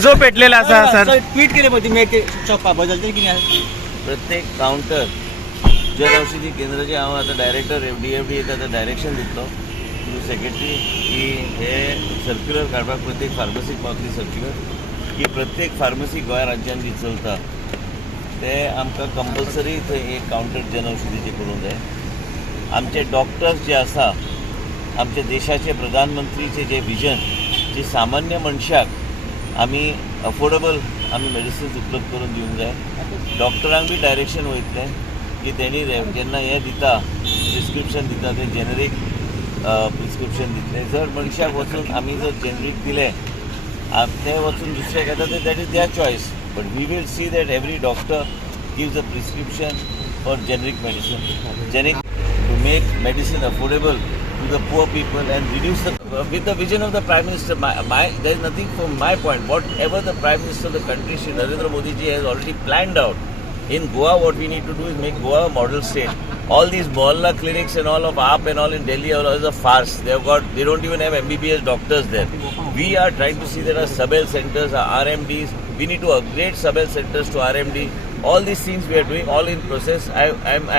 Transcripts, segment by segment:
जो पेटलेला असा sir tweet केले होते मी बदलते की नाही प्रत्येक काउंटर जनऔषधी केंद्राचे हांव आतां डायरेक्टर DFD आतां डायरेक्शन दितलो टू सेक्रेटरी की हे सर्क्युलर काडपाक प्रत्येक फार्मसीक पावतली सर्क्युलर की प्रत्येक फार्मसी गोंय राज्यान जी चलता ते आमकां कंपल्सरी थंय एक काउंटर जनऔषधीचे करूंक जाय. आमचे डॉक्टर्स जे आसा आमच्या देशाचे प्रधानमंत्रीचे जे विजन जे सामान्य मनशाक आमी अफोर्डेबल आमी मेडिसिन्स उपलब्ध करून दिवंक जाय. डॉक्टरांक बी डायरेक्शन वयतलें की तेणी जेन्ना हें दिता प्रिस्क्रिप्शन दिता ते जेनरीक प्रिस्क्रिप्शन दितले. जर मनशाक वचून आमी जर जेनरीक दिलें ते वचून दुसऱ्याक येता ते that is their choice. But we will see that every doctor gives a prescription for generic medicine to make medicine affordable to the poor people and reduce with the vision of the Prime Minister. There is nothing from my point. Whatever the Prime Minister of the country, Shri Narendra Modi ji, has already planned out. In Goa, what we need to do is make Goa a model state. All these mohalla clinics and all of AAP and all in Delhi are a farce. They don't even have MBBS doctors there. We are trying to see that our sub-health centers, our RMDs, we need to upgrade sub-health centers to RMD. All these things we are doing, all in process. I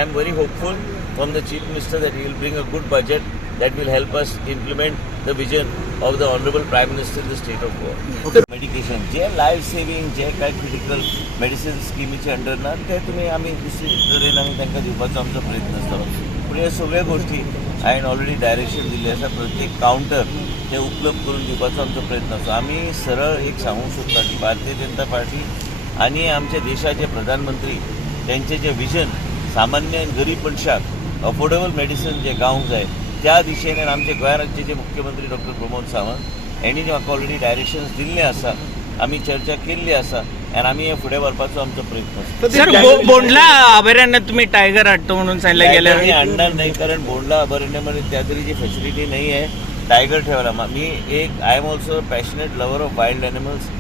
am very hopeful from the Chief Minister that he will bring a good budget that will help us implement the vision of the Honorable Prime Minister in the state of Goa. Okay. Medication, जे life saving, जे काय critical medicine स्कीमीचे under ना ते तुम्ही आम्ही दुसरे तरेन आमी तांकां दिवपाचो आमचो प्रयत्न आसतलो. पूण ह्या सगळ्यो गोष्टी हांवें ऑलरेडी डायरेक्शन दिल्लें आसा. प्रत्येक काउंटर ते उपलब्ध करून दिवपाचो आमचो प्रयत्न आसा. आमी सरळ एक सांगूंक सोदता की भारतीय जनता पार्टी आनी आमच्या देशाचे प्रधानमंत्री त्यांचे जे विजन सामान्य गरीब मनशाक अफोर्डेबल मेडिसिन जे गावंक जाय त्या दिशेन आमचे गोंय राज्याचे मुख्यमंत्री डॉक्टर प्रमोद सावंत यांनी म्हाका ऑलरेडी डायरेक्शन्स दिल्ले आसा. आमी चर्चा केल्ली आसा आनी आमी हे फुडें व्हरपाचो आमचो प्रयत्न आसा. सर बोंडला अभयारण्यात तुम्ही टायगर हाडतो म्हणून सांगितलं गेल्या मी आणणार नाही कारण बोंडला अभयारण्यामध्ये त्या तरीची फॅसिलिटी नाही आहे. टायगर ठेवायला मी एक I am also passionate lover of wild animals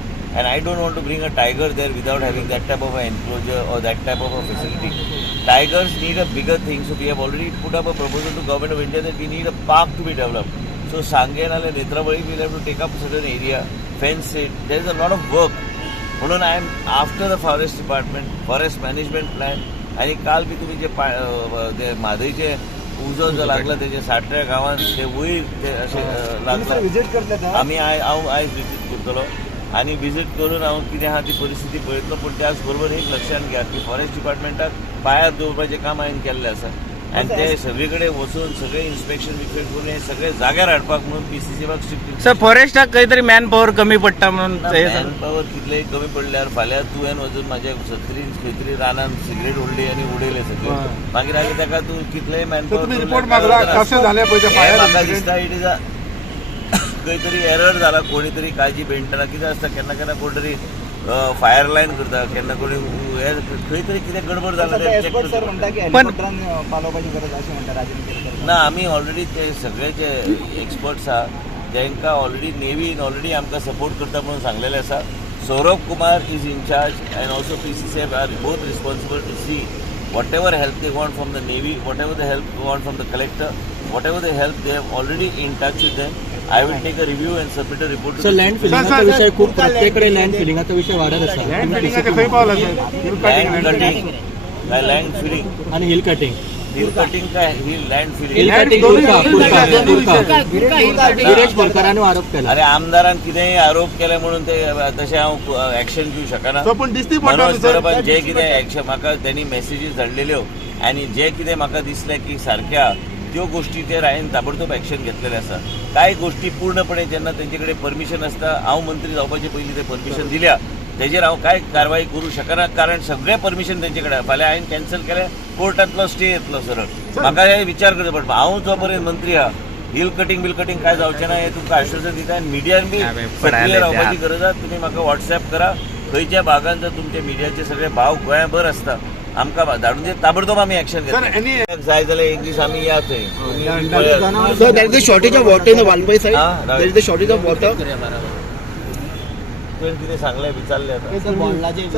and I don't want to bring a tiger there without having that type of an enclosure or that type of a facility. Tigers need a bigger thing, so we have already put up a proposal to Government of India that we need a park to be developed. So Sangen and Netravali will have to take up a certain area, fence it. There is a lot of work. म्हणून I am after the forest department, forest management plan. आणि काल बी तुम्ही जे म्हादईचे उजो जो लागला त्याचे 60 गावांत ते वयर ते असे लागला. आम्ही आयज विजीट करतलो आणि विजीट करून हांव कितें आहा ती परिस्थिती पळयतलो. पूण त्याच बरोबर एक लक्षात घ्या की फॉरेस्ट डिपार्टमेंटाक पायार दवरपाचें काम हांवें केल्लें आसा आनी ते सगळे कडेन वचून सगळे इन्स्पेक्शन करून हे सगळे जाग्यार हाडपाक म्हणून PCC स्ट्रिक्ट. सर फॉरेस्टाक खंय तरी मॅन पॉवर कमी पडटा म्हणून मॅन पॉवर कितलेय कमी पडल्यार फाल्यां तुवें वचून म्हाज्या सत्तरीन खंय तरी रानान सिगरेट ओडली आनी उडयले सगळे मागीर आनी ताका तूं कितलेय मॅन पॉवर म्हाका दिसता इट इज अ खंय तरी एरर जाला. कोणी तरी काळजी पेंटना कितें आसता केन्ना केन्ना कोण तरी फायर लायन करता केन्ना कोणी खंय तरी कितें गडबड जाला ना. आमी ऑलरेडी ते सगळे जे एक्सपर्ट्स आहा तांकां ऑलरेडी नेवीन ऑलरेडी आमकां सपोर्ट करता म्हणून सांगलेलें आसा. Saurabh Kumar is in charge and also PCC are both responsible to see whatever help they want from the Navy, whatever the help they want from the collector, whatever the help they have already in touch with them. I will take a review and submit a report to the land फिलिंगाचा विषय खूप प्रत्येककडे land फिलिंगाचा विषय वाढत असतो. Land filling आणि hill cutting काय हिल लँड फिलिंग गिरीश बोरकरांनी आरोप केला. अरे आमदारान कितेंय आरोप केले म्हणून ते तशें हांव एक्शन घेवं शकना. मनोज परबान जे कितें एक्शन म्हाका त्यांनी मेसेजीस धाडलेल्यो आनी जे कितें म्हाका दिसलें की सारक्या त्यो गोष्टीचेर हांवें ताबडतोब एक्शन घेतलेलें आसा. कांय गोष्टी पूर्णपणे जेन्ना तेंचे कडेन परमिशन आसता हांव मंत्री जावपाचे पयलीं ते परमिशन दिल्या तेजेर हांव कांय कारवाई करूं शकना कारण सगळें परमिशन तेंचे कडेन. फाल्यां हांवें कॅन्सल केलें कोर्टांतलो स्टे येतलो सरळ. म्हाका हे विचार करचो पडटा. हांव जो पर्यंत मंत्री आहा हिल कटिंग काय जावचें ना हें तुमकां आश्वासन दिता आनी मिडियान बी सक्रीय रावपाची गरज आसा. तुमी म्हाका व्हॉट्सॲप करा खंयच्या भागांत जर तुमचे मिडियाचे सगळे भाव गोंयाभर आसता आमकां धाडून दे ताबडतोब आमी एक्शन घेता. जाय जाल्यार एक दीस आमी या थंय. So there is a shortage of water in the Valpai side. There is a shortage of water. कितें सांगलें विचारलें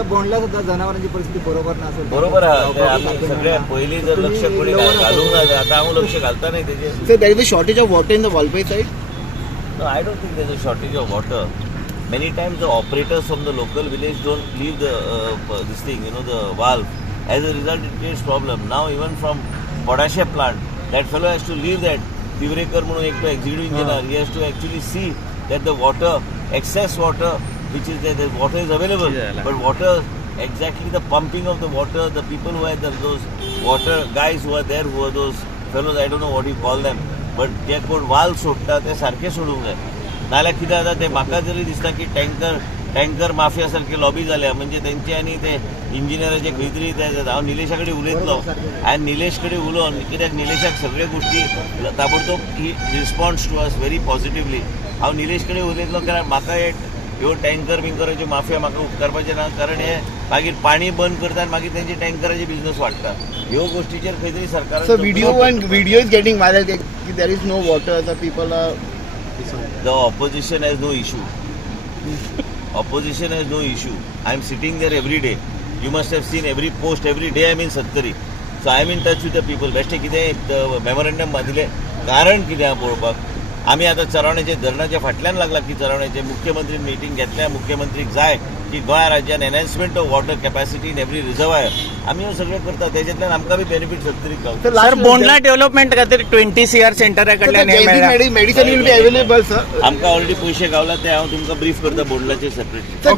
बोंडला सुद्धा जनावरांची परिस्थिती बरोबर नसेल. बरोबर आहा. आमी सगळे पयलीं जर लक्ष कोणी घालूंक ना आतां हांव लक्ष घालता न्ही तेजेर. So there is a shortage of water in the Valpai side. No, I don't think there is a shortage of water. many times the operators from the local village don't leave the this thing, the valve. As a result, it creates problem. Now even from Podashe plant, that fellow has to leave that. Tivrekar म्हणून एक executive engineer, he has to actually see that the water, excess water, which is there, the water is available, but water, exactly the pumping of the water, the people who are those water guys who are there, who are those fellows, I don't know what you call them, but ते कोण वाल सोडटा ते सारखे सोडूंक जाय. नाल्यार कितें जाता ते म्हाका जरी दिसता की टँकर माफिया सारखे लॉबी जाल्या, म्हणजे तेंचे आनी ते इंजिनियराचे खंय तरी ते हांव निलेशा कडेन उलयतलो आनी निलेश कडेन उलोवन कित्याक निलेशाक सगळे गोश्टी ताबडतोब ही response to us very positively. हांव निलेश कडेन उलयतलो कारण म्हाका ह्यो टँकर बिंकराच्यो माफिया म्हाका उपकारपाचें ना, कारण हे मागीर पाणी बंद करता आनी मागीर तेंचे टँकराचे बिझनस वाडटा. ह्यो गोश्टीचेर खंय तरी सरकारान So video is getting viral. There is no water. The people are. The opposition has no issue. Opposition has no issue. I am sitting there every day. You must have seen every post, every day I am in Satkari. So I am in touch with the people. बेश्टे कितें memorandum बांदिले, कारण कितें आहा पळोवपाक. आमी आतां चरावण्याचे धरणाच्या फाटल्यान लागला की चरावण्याचे मुख्यमंत्री मिटींग घेतल्या. मुख्यमंत्रीक जाय की गोंया राज्यान enhancement of water capacity in every reservoir. आमी ह्यो सगळें करता, तेज्यातल्यान आमकां बी बेनिफीट सत्तरीक गावता. सर बोंडला डेव्हलपमेंट खातीर 20 CR सेंटरा कडल्यान हे मेळ्ळा. Medicine will be available, sir. आमकां ऑलरेडी पयशे गावला ते हांव तुमकां ब्रीफ करता बोंडलाचे सेपरेटली. Sir,